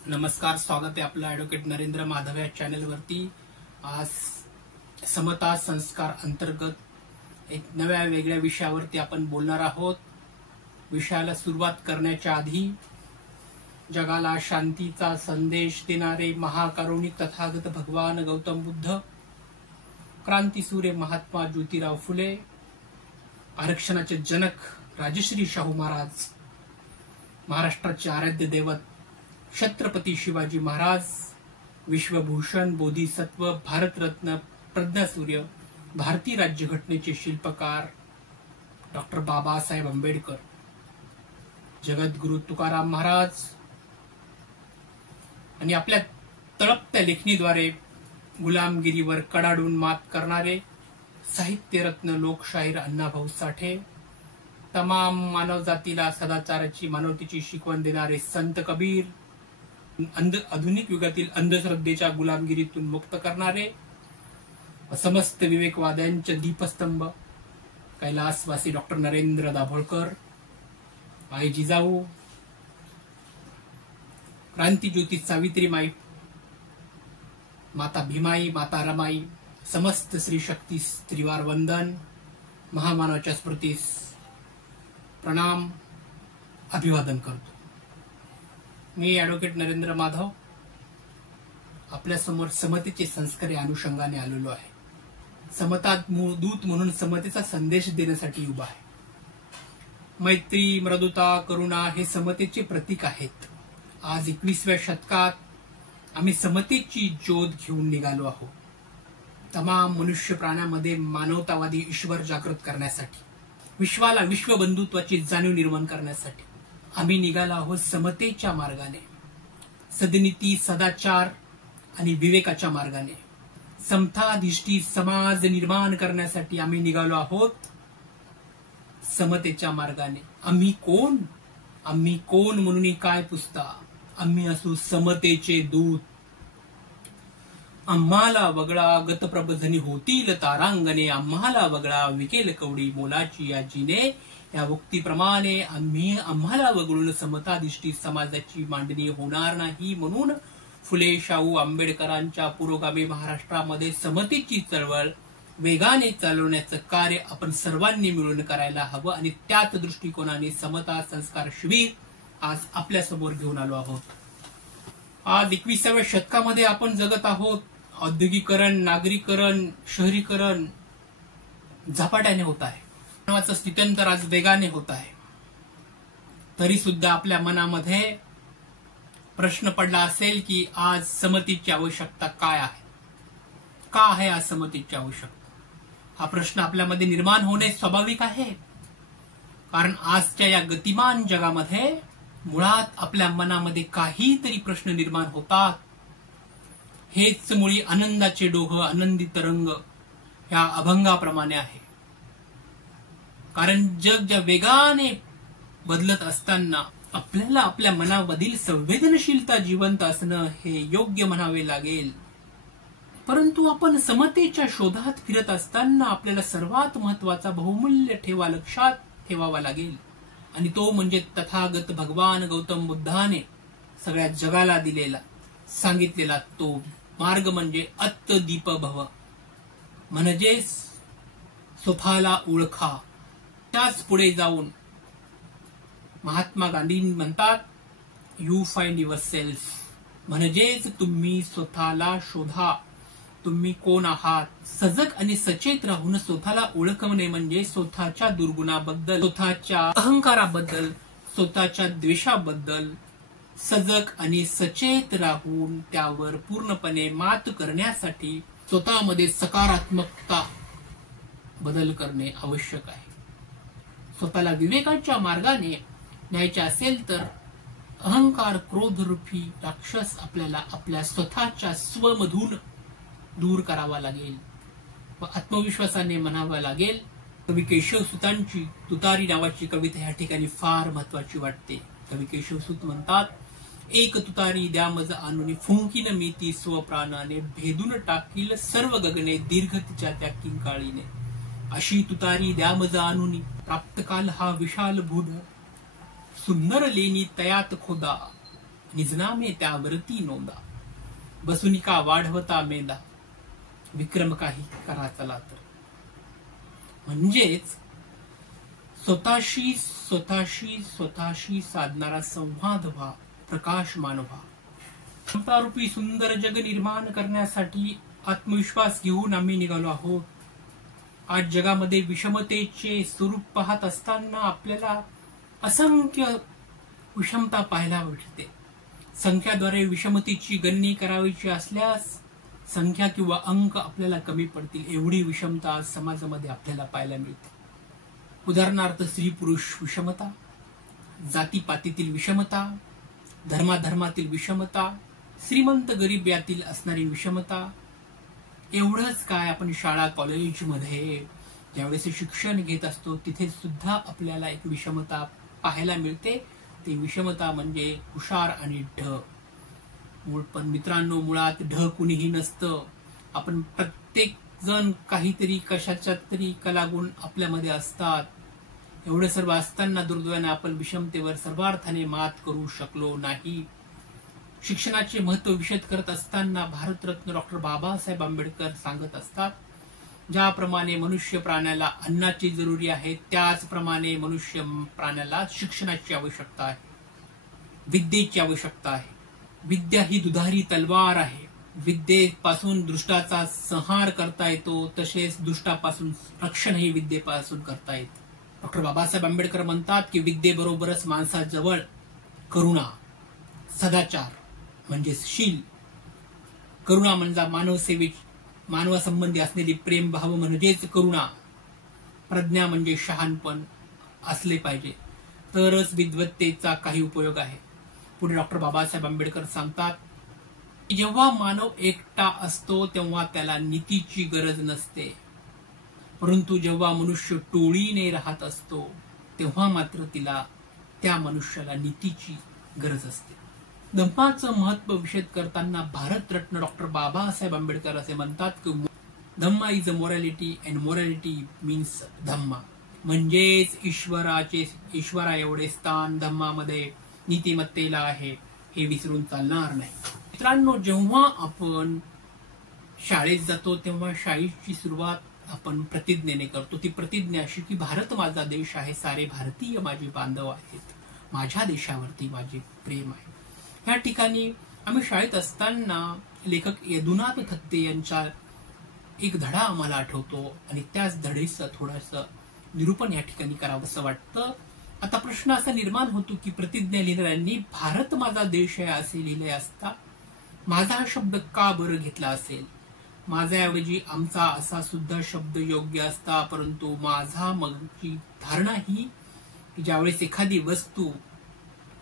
नमस्कार, स्वागत आहे आपलं ॲडव्होकेट नरेंद्र माधव या चॅनलवरती। आज समता संस्कार अंतर्गत एक नव्या वेगळ्या विषयावरती आपण बोलणार आहोत। विषयाला सुरुवात करण्याच्या आधी जगाला शांतीचा संदेश देणारे महाकारुणिक तथागत भगवान गौतम बुद्ध, क्रांतीसूर्य महात्मा ज्योतिराव फुले, आरक्षणाचे जनक राजश्री शाहू महाराज, महाराष्ट्राचे आराध्य दैवत छत्रपती शिवाजी महाराज, विश्वभूषण बोधिसत्व भारतरत्न प्रज्ञासूर्य भारतीय राज्यघटनेचे शिल्पकार डॉक्टर बाबासाहेब आंबेडकर, जगद्गुरु तुकाराम महाराज आणि आपल्या तळपत्या लेखणीद्वारे गुलामगिरीवर कडाडून मात करणारे साहित्यरत्न लोकशाहीर अण्णाभाऊ साठे, तमाम मानवजातीला सदाचाराची मानवतेची शिकवण देणारे संत कबीर, आधुनिक युगातील अंधश्रद्धेच्या गुलामगिरीतून मुक्त करणारे समस्त विवेकवाद्यांचे दीपस्तंभ कैलासवासी डॉक्टर नरेंद्र दाभोळकर, आई जिजाऊ, क्रांतीज्योती सावित्रीमाई, माता भीमाई, माता रमाई, समस्त श्री शक्ती त्रिवार वंदन, महामानवाच्या स्मृतीस प्रणाम, अभिवादन करतो। मी ॲडव्होकेट नरेंद्र माधव आपल्या समोर समतेचे संस्कार या अनुषंगाने आलेलो आहे। समता दूत म्हणून समतेचा संदेश देण्यासाठी उभा आहे। मैत्री, मृदुता, करुणा हे समतेचे प्रतीक आहेत। आज 21व्या शतकात आम्ही समतेची ज्योत घेऊन निघालो आहोत। तमाम मनुष्य प्राण्यामध्ये मानवतावादी ईश्वर जागृत करण्यासाठी, विश्वाला विश्वबंधुत्वाची जाणीव निर्माण करण्यासाठी आम्ही निघालो आहोत समतेच्या मार्गाने, सद्नीती, सदाचार आणि विवेकाच्या मार्गाने। समताधिष्ठित समाज निर्माण करण्यासाठी आम्ही निघालो आहोत समतेच्या मार्गाने। आम्ही कोण म्हणून काय पुसता, आम्ही असू समतेचे दूत। आम्हाला वगळा गतप्रबोधनी होतील तारांगणे, आम्हाला वगळा विकेल कवडी मोलाची याचीने। या उक्तीप्रमाणे आम्हाला वगळून समताधिष्ठित समाजाची मांडणी होणार नाही, म्हणून फुले शाहू आंबेडकरांच्या पुरोगामी महाराष्ट्रामध्ये समतेची चळवळ वेगाने चालवण्याचं कार्य आपण सर्वांनी मिळून करायला हवं आणि त्याच दृष्टिकोनाने समता संस्कार शिबिर आज आपल्या समोर घेऊन आलो आहोत। आज 21व्या शतकामध्ये आपण जगत आहोत। औद्योगिकरण, नागरीकरण, शहरीकरण झपाट्याने होत आहे। मानवाचं स्थित्यंतर आज वेगाने होत आहे। तरी सुद्धा आपल्या मनामध्ये प्रश्न पडला असेल की आज समतेची आवश्यकता काय आहे, का आहे आज समतेची आवश्यकता? हा प्रश्न आपल्यामध्ये निर्माण होणे स्वाभाविक आहे, कारण आजच्या या गतिमान जगामध्ये मुळात आपल्या मनामध्ये काहीतरी प्रश्न निर्माण होतात। हेच मुळी आनंदाचे डोह, आनंदी तरंग ह्या अभंगाप्रमाणे आहे। कारण जग ज्या वेगाने बदलत असताना आपल्याला आपल्या मनामधील संवेदनशीलता जिवंत असणं हे योग्य म्हणावे लागेल। परंतु आपण समतेच्या शोधात फिरत असताना आपल्याला सर्वात महत्वाचा बहुमूल्य ठेवा लक्षात ठेवावा लागेल, आणि तो म्हणजे तथागत भगवान गौतम बुद्धाने सगळ्या जगाला दिलेला सांगितलेला तो मार्ग म्हणजे अत्तदीप भव, म्हणजे स्वतःला ओळखा। त्याच पुढे जाऊन महात्मा गांधी म्हणतात, यू फाइंड युअर सेल्फ, म्हणजेच तुम्ही स्वतःला शोधा, तुम्ही कोण आहात। सजग आणि सचेत राहून स्वतःला ओळखणे म्हणजे स्वतःच्या दुर्गुणाबद्दल, स्वतःच्या अहंकाराबद्दल, स्वतःच्या द्वेषाबद्दल सजग आणि सचेत राहून त्यावर पूर्णपणे मात करण्यासाठी स्वतःमध्ये सकारात्मकता बदल करणे आवश्यक आहे। स्वतःला विवेकाच्या मार्गाने न्यायचे असेल तर अहंकार, क्रोध रूपी राक्षस आपल्याला आपल्या स्वतःच्या स्वमधून दूर करावा लागेल व आत्मविश्वासाने म्हणावा लागेल। कवी केशवसुतांची तुतारी नावाची कविता या ठिकाणी फार महत्वाची वाटते। कवी केशवसुत म्हणतात, एक तुतारी द्या मज आणून, फुंकीन मी ती स्वप्राणाने, भेदून टाकील सर्व गगने, दीर्घ तिच्या त्या किंकाळीने। अशी तुतारी द्या मज आणून, प्राप्त काल हा विशाल भून, सुंदर लेनी तयात खोदा, निजनामे त्यावरती नोंदा, बसुनिका वाढवता मेंदा, विक्रम काही करा चला तर. म्हणजेच स्वतःशी स्वतःशी स्वतःशी साधणारा संवाद व्हा, प्रकाशमान व्हा. क्षमतारूपी सुंदर जग निर्माण करण्यासाठी आत्मविश्वास घेऊन आम्ही निघालो आहोत. आज जगामध्ये विषमतेचे स्वरूप पाहत असताना आपल्याला असंख्य विषमता पाहायला मिळते. संख्याद्वारे विषमतेची गणना करायची असल्यास संख्या किंवा अंक आपल्याला कमी पडतील, एवढी विषमता आज समाजामध्ये आपल्याला पाहायला मिळते. उदाहरणार्थ स्त्री पुरुष विषमता, जातीपातीतील विषमता, धर्माधर्मातील विषमता, श्रीमंत गरीब यातील असणारी विषमता. एवढंच काय, आपण शाळा कॉलेजमध्ये ज्यावेळेस शिक्षण घेत असतो तिथे सुद्धा आपल्याला एक विषमता पाहायला मिळते. ती विषमता म्हणजे हुशार आणि ढ. पण मित्रांनो, मुळात ढ कुणीही नसतं. आपण प्रत्येक जण काहीतरी कशाच्या तरी कलागुण आपल्यामध्ये असतात. एवढं सर्व असताना दुर्दैवाने आपण विषमतेवर सर्वार्थाने मात करू शकलो नाही. शिक्षणाचे महत्व विशद करत असताना भारतरत्न डॉक्टर बाबासाहेब आंबेडकर सांगत असतात, ज्याप्रमाणे मनुष्य प्राण्याला अन्नाची जरुरी आहे त्याचप्रमाणे मनुष्य प्राण्याला शिक्षणाची आवश्यकता आहे, विद्येची आवश्यकता आहे. विद्या ही दुधारी तलवार आहे. विद्येपासून दुष्टाचा संहार करता येतो, तसेच दुष्टापासून रक्षणही विद्येपासून करता येते. डॉक्टर बाबासाहेब आंबेडकर म्हणतात की विद्येबरोबरच माणसाजवळ करुणा, सदाचार म्हणजे शील, करुणा म्हणजे मानवासंबंधी असलेली प्रेमभाव म्हणजेच करुणा, प्रज्ञा म्हणजे शहाणपण असले पाहिजे, तरच विद्वत्तेचा काही उपयोग आहे. पुढे डॉक्टर बाबासाहेब आंबेडकर सांगतात, जेव्हा मानव एकटा असतो तेव्हा त्याला नीतीची गरज नसते, परंतु जेव्हा मनुष्य टोळीने राहत असतो तेव्हा मात्र त्या मनुष्याला नीतीची गरज असते. धम्माचं महत्व विशद करताना भारतरत्न डॉक्टर बाबासाहेब आंबेडकर असे म्हणतात की dhamma is a morality and morality means dhamma. म्हणजेच ईश्वरा एवढे स्थान धम्मामध्ये नीतिमत्तेला आहे, हे विसरून चालणार नाही. मित्रांनो, जेव्हा आपण शाळेत जातो तेव्हा शाळेची सुरुवात आपण प्रतिज्ञेने करतो. ती प्रतिज्ञा अशी की भारत माझा देश आहे, सारे भारतीय माझे बांधव आहेत, माझ्या देशावरती माझे प्रेम आहे. ह्या ठिकाणी आम्ही शाळेत असताना लेखक यदुनाथ थत्ते यांचा एक धडा आम्हाला आठवतो आणि त्याच धडेचं थोडंसं निरूपण या ठिकाणी करावंसं वाटतं. आता प्रश्न असा निर्माण होतो की प्रतिज्ञा लिहिणाऱ्यांनी भारत माझा देश आहे असे लिहिले असता माझा हा शब्द का बरं घेतला असेल? माझ्याऐवजी आमचा असा सुद्धा शब्द योग्य असता, परंतु माझा मगची धारणा ही ज्यावेळेस एखादी वस्तू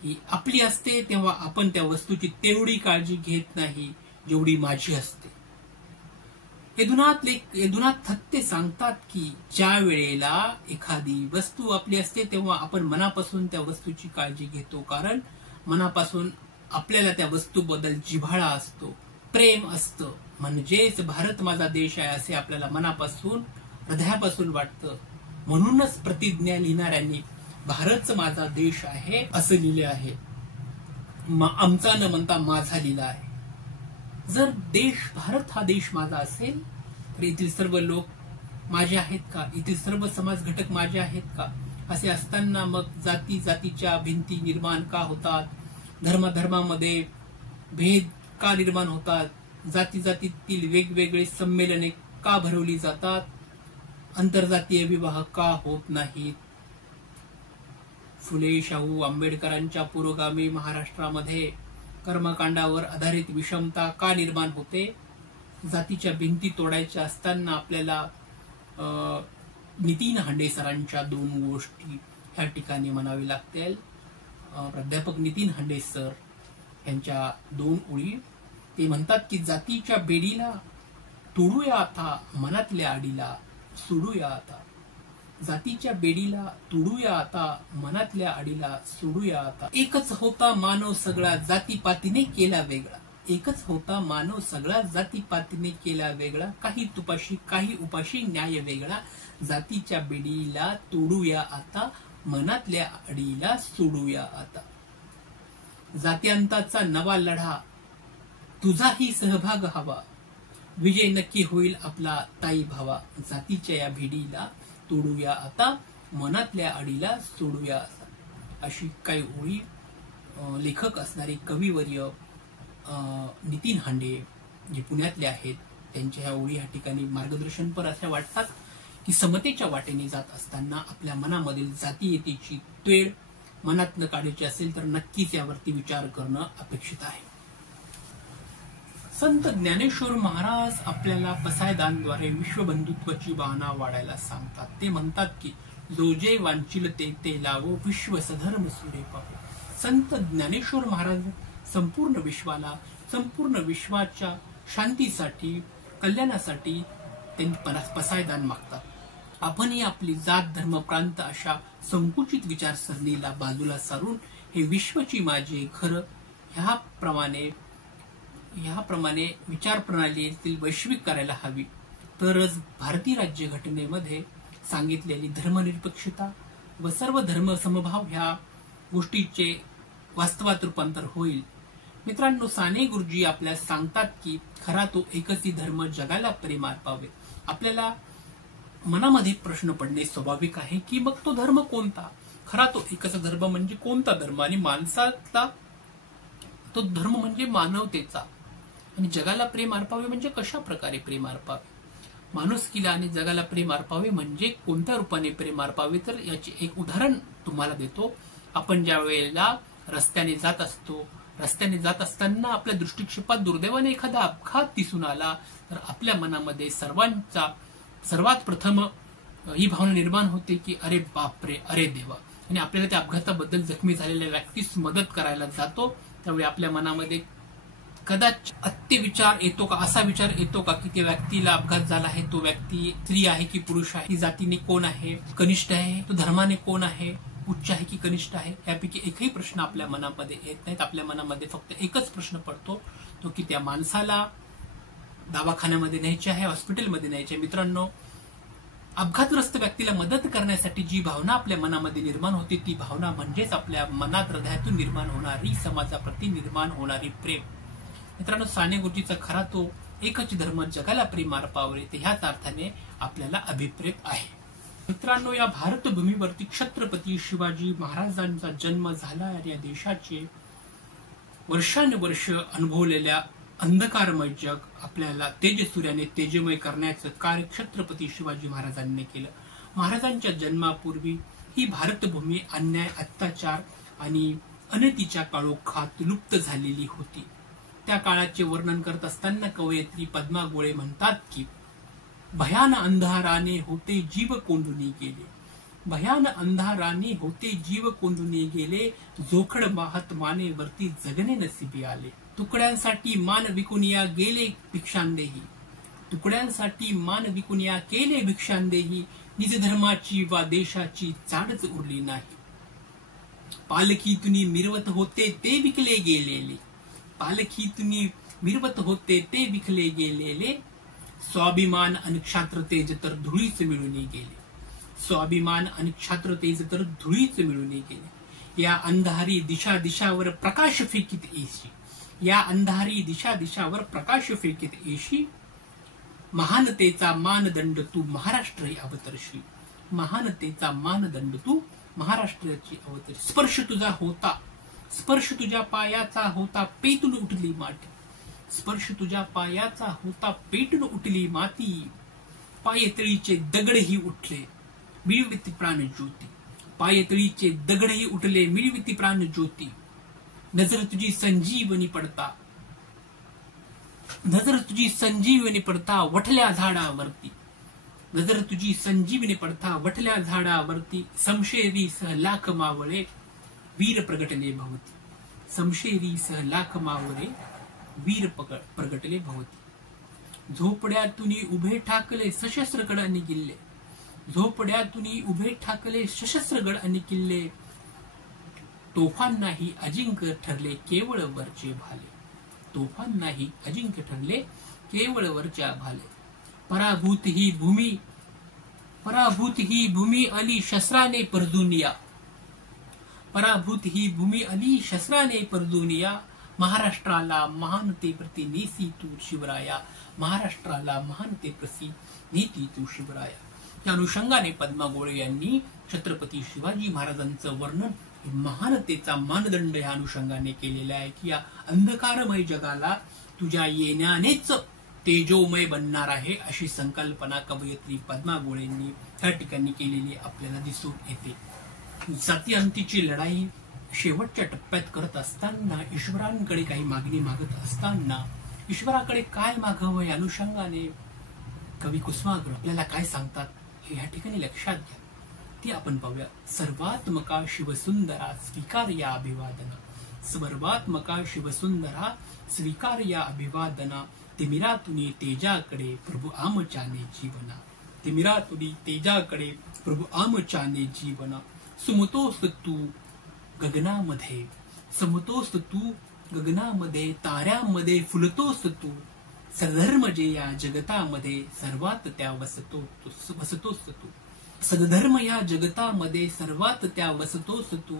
ही आपली असते तेव्हा आपण त्या वस्तूची तेवढी काळजी घेत नाही जेवढी माझी असते. यदुनाथ थत्ते सांगतात की ज्या वेळेला एखादी वस्तू आपली असते तेव्हा आपण मनापासून त्या वस्तूची काळजी घेतो, कारण मनापासून आपल्याला त्या वस्तूबद्दल जिव्हाळा असतो, प्रेम असतं. म्हणजेच भारत माझा देश आहे असे आपल्याला मनापासून हृदयापासून वाटतं. म्हणूनच प्रतिज्ञा लिहिणाऱ्यांनी भारत माझा देश आहे असं लिहिले आहे, आमचा न म्हणता माझा लिहिला आहे. जर भारत हा देश माझा असेल तर येथील सर्व लोक माझे आहेत का? येथील सर्व समाज घटक माझे आहेत का? असे असताना मग जातीच्या भिंती निर्माण का होतात? धर्मामध्ये भेद का निर्माण होतात? जातीतील वेगवेगळे संमेलने का भरवली जातात? आंतरजातीय विवाह का होत नाहीत? फुले शाहू आंबेडकरांच्या पुरोगामी महाराष्ट्रामध्ये कर्मकांडावर आधारित विषमता का निर्माण होते? जातीच्या भिंती तोडायच्या असताना आपल्याला नितीन हांडे सरांच्या 2 गोष्टी ह्या ठिकाणी म्हणावी लागतील. प्राध्यापक नितीन हांडे सर यांच्या 2 ओळी ते म्हणतात की जातीच्या बेडीला तोडूया आता, मनातल्या आडीला सोडूया आता. जातीच्या बेडीला तोडूया आता, मनातल्या आडीला सोडूया आता. एकच होता मानव सगळा जातीपातीने केला वेगळा. एकच होता मानव सगळा जातीपातीने केला वेगळा. काही तुपाशी काही उपाशी न्याय वेगळा. जातीच्या बेडीला तोडूया आता, मनातल्या आडीला सोडूया आता. जात्यांताचा नवा लढा, तुझाही सहभाग हवा, विजय नक्की होईल आपला ताई भावा. जातीच्या या भेडीला तोडूया आता, मनातल्या आडीला सोडूया. अशी काही ओळी लेखक असणारे कविवर्य नितीन हांडे जे पुण्यातले आहेत, त्यांच्या ह्या ओळी ह्या ठिकाणी मार्गदर्शनपर अशा वाटतात की समतेच्या वाटेने जात असताना आपल्या मनामधील जातीयतेची तेढ मनात न काढायची असेल तर नक्कीच यावरती विचार करणं अपेक्षित आहे. संत ज्ञानेश्वर महाराज आपल्याला पसायदानद्वारे विश्वबंधुत्वाची भावना वाढायला सांगतात. ते म्हणतात की जो जे वांचिल ते लावो, विश्व सधर्म सुरे पाहो. संत ज्ञानेश्वर महाराज संपूर्ण विश्वाला, संपूर्ण विश्वाच्या शांतीसाठी, कल्याणासाठी त्यांनी पसायदान मागतात. आपणही आपली जात, धर्म, प्रांत अशा संकुचित विचारसरणीला बाजूला सारून हे विश्वची माझे घर ह्याप्रमाणे विचार प्रणालीतील वैश्विक करायला हवी. तरच भारतीय राज्यघटनेमध्ये सांगितलेली धर्मनिरपेक्षता व सर्व धर्म समभाव ह्या गोष्टीचे वास्तवात रूपांतर होईल. मित्रांनो, साने गुरुजी आपल्याला सांगतात की खरा तो एकच धर्म जगाला प्रेम अर्पावे. आपल्याला मनामध्ये प्रश्न पडणे स्वाभाविक आहे की मग तो धर्म कोणता? खरा तो एकच धर्म म्हणजे कोणता धर्म? आणि माणसाचा तो धर्म म्हणजे मानवतेचा. आणि जगाला प्रेम अर्पावे म्हणजे कशा प्रकारे प्रेम अर्पावे? माणुसकीला आणि जगाला प्रेम अर्पावे म्हणजे कोणत्या रूपाने प्रेम अर्पावे? तर याचे एक उदाहरण तुम्हाला देतो. आपण ज्या वेळेला रस्त्याने जात असताना आपल्या दृष्टिक्षेपात दुर्दैवाने एखादा अपघात दिसून आला तर आपल्या मनामध्ये सर्वात प्रथम ही भावना निर्माण होते की अरे बापरे, अरे देवा. आणि आपल्याला त्या अपघाताबद्दल जखमी झालेल्या व्यक्तीस मदत करायला जातो. त्यावेळी आपल्या मनामध्ये कदाचित अत्यविचार येतो का, असा विचार येतो का की त्या व्यक्तीला अपघात झाला आहे, तो व्यक्ती स्त्री आहे की पुरुष आहे, जातीने कोण आहे, कनिष्ठ आहे, तो धर्माने कोण आहे, उच्च आहे की कनिष्ठ आहे, यापैकी एकही प्रश्न आपल्या मनामध्ये येत नाहीत. आपल्या मनामध्ये फक्त एकच प्रश्न पडतो, तो की त्या माणसाला दवाखान्यामध्ये न्यायचे आहे, हॉस्पिटलमध्ये न्यायचे. मित्रांनो, अपघातग्रस्त व्यक्तीला मदत करण्यासाठी जी भावना आपल्या मनामध्ये निर्माण होते ती भावना म्हणजेच आपल्या मनात, हृदयातून निर्माण होणारी, समाजाप्रती निर्माण होणारी प्रेम. मित्रांनो, साने गुरुजीचा खरा तो एकच धर्म जगाला प्रेम अर्पावे ते ह्याच अर्थाने आपल्याला अभिप्रेत आहे. मित्रांनो, या भारतभूमीवरती छत्रपती शिवाजी महाराजांचा जन्म झाला. या देशाचे वर्षानुवर्ष अनुभवलेल्या अंधकारमय जग आपल्याला तेजसूर्याने तेजमय करण्याचं कार्य छत्रपती शिवाजी महाराजांनी केलं. महाराजांच्या जन्मापूर्वी ही भारतभूमी अन्याय, अत्याचार आणि अनतीच्या काळोखात लुप्त झालेली होती. त्या काळाचे वर्णन करत असताना कवयित्री पद्मा गोळे म्हणतात की भयान अंधाराने होते जीव कोंडूनी गेले, भयान अंधाराने होते जीव कोंडूनी गेले, जोखड महात्माने वरती जगणे नसिबी आले. तुकड्यांसाठी मान विकुनिया गेले भिक्षांदेही, तुकड्यांसाठी मान विकुनिया केले भिक्षांदेही, निज धर्माची वा देशाची चाडच उरली नाही. पालखीतुनी मिरवत होते ते विकले गेलेले, पालखीतुनी मिरवत होते ते विकले गेलेले, स्वाभिमान आणि क्षात्रतेज तर धुळीच मिळून गेले, स्वाभिमान आणि क्षात्रतेज तर धुळीच मिळून गेले. या अंधारी दिशावर प्रकाश फेकीत येशी, या अंधारी दिशावर प्रकाश फेकीत येशी, महानतेचा मानदंड तू महाराष्ट्र अवतरशी, महानतेचा मानदंड तू महाराष्ट्राची अवतरशी. स्पर्श तुझा होता, स्पर्श तुझ्या पायाचा होता पेटून उठली माती, स्पर्श तुझ्या पायाचा होता पेटून उठली माती, पायतळीचे दगडही उठले मिळविती प्राण ज्योती, पायतळीचे दगडही उठले मिळविती प्राण ज्योती. नजर तुझी संजीवनी पडता, नजर तुझी संजीवनी पडता वठल्या झाडावरती, नजर तुझी संजीवनी पडता वठल्या झाडावरती, समशेरी सह लाख मावळे वीर प्रगटले भवती, समशेरी सह लाख मावळे वीर प्रगटले भवती. झोपड्यातून उभे ठाकले सशस्त्र गड आणि किल्ले, झोपड्यातून उभे ठाकले सशस्त्र गड आणि किल्ले, तोफांनाही अजिंक्य ठरले केवळ वरचे भाले, तोफांनाही अजिंक्य ठरले केवळ वरच्या भाले. पराभूत ही भूमी अली शस्त्राने परजून या, पराभूत ही भूमी अली शस्त्राने परदुनिया, महाराष्ट्राला महानते प्रति नेसी तू शिवराया, महाराष्ट्राला महानते प्रति नेती तू शिवराया. त्या अनुषंगाने पद्मा गोळे यांनी छत्रपती शिवाजी महाराजांचं वर्णन महानतेचा मानदंड या अनुषंगाने केलेला आहे की या अंधकारमय जगाला तुझ्या येण्यानेच तेजोमय बनणार आहे, अशी संकल्पना कवयित्री पद्मा गोळेंनी त्या ठिकाणी केलेली आपल्याला दिसून येते. जाती अंतीची लढाई शेवटच्या टप्प्यात करत असताना, ईश्वरांकडे काही मागणी मागत असताना ईश्वराकडे काय मागावं या अनुषंगाने कवी कुसुमाग्रज आपल्याला काय सांगतात हे या ठिकाणी लक्षात घ्या. ती आपण पाहूया. सर्वात्मका शिवसुंदरा स्वीकार या अभिवादना, सर्वात्मका शिवसुंदरा स्वीकार या अभिवादना, तिमिरा तुनी तेजाकडे प्रभू आमच्याने जीवना, तिमिरा तुनी तेजाकडे प्रभू आमच्याने जीवना, सुमतोस तू गगनामध्ये, समतोस तू गगनामध्ये, ताऱ्यामध्ये फुलतोस तू, सधर्म जे या जगतामध्ये सर्वात त्या वसतोस तू, सदधर्म या जगतामध्ये सर्वात त्या वसतोस तू,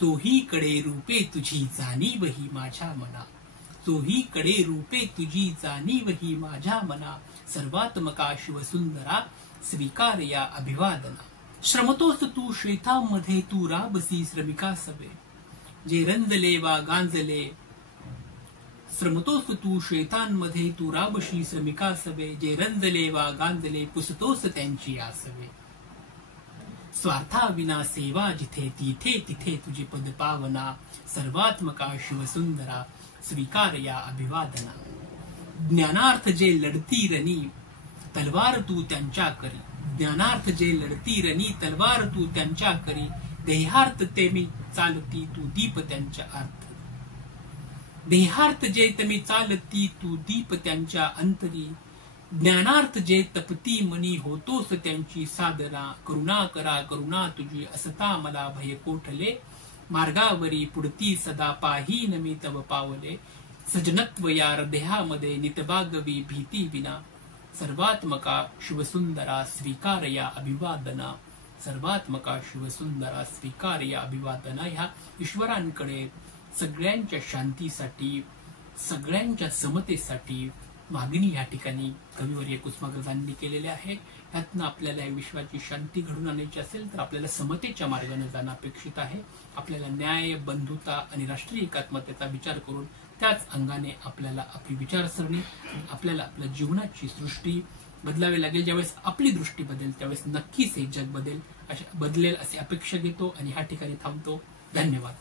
चोहीकडे रूपे तुझी जाणीवही माझ्या मना, चोहीकडे रूपे तुझी जाणीवही माझ्या मना, सर्वात्मका शिवसुंदरा स्वीकार या अभिवादना. श्रमतोस तू श्वेतामध्ये तू राबसी श्रमिका सवे, जे रंजले वा गांजले, श्रमतोस तू श्वेतांमध्ये तू राबशी श्रमिका सवे, जे रंजले वा गांजले पुसतोस त्यांची आसवे, स्वार्थाविना सेवा जिथे तिथे तिथे तुझी पद पावना, सर्वात्मका शिवसुंदरा स्वीकार या अभिवादना. ज्ञानार्थ जे लढती रणी तलवार तू त्यांच्या करी, ज्ञानार्थ जे लढती रणी तलवार तू त्यांच्या करी, देहार्थ ते मी चालती तू दीप त्यांच्या अर्थ, देहार्थ जे तमी चालती तू दीप त्यांच्या अंतरी, ज्ञानार्थ जे तपती मनी होतोस त्यांची साधना, करुणा करा करुणा तुझी असता मला भय कोठले, मार्गावरी पुढती सदा पाही नमी तव पावले, सजनत्व या हृदयामध्ये नितबागवी भीती विना, सर्वात्मका शिवसुंदरा स्वीकार या अभिवादना, सर्वात्मका शिवसुंदरा स्वीकार या अभिवादना. ह्या ईश्वरांकडे सगळ्यांच्या शांतीसाठी, सगळ्यांच्या समतेसाठी मागणी या ठिकाणी कविवर्य कुसुमाग्रजांनी केलेल्या आहे. यातनं आपल्याला या विश्वाची शांती घडून आणायची असेल तर आपल्याला समतेच्या मार्गाने जाणं अपेक्षित आहे. आपल्याला न्याय, बंधुता आणि राष्ट्रीय एकात्मतेचा विचार करून त्याच अंगाने आपल्याला आपली विचारसरणी, आपल्याला आपल्या जीवनाची सृष्टी बदलावी लागेल. ज्यावेळेस आपली दृष्टी बदलेल त्यावेळेस नक्कीच हे जग बदलेल अशी अपेक्षा घेतो आणि ह्या ठिकाणी थांबतो. धन्यवाद.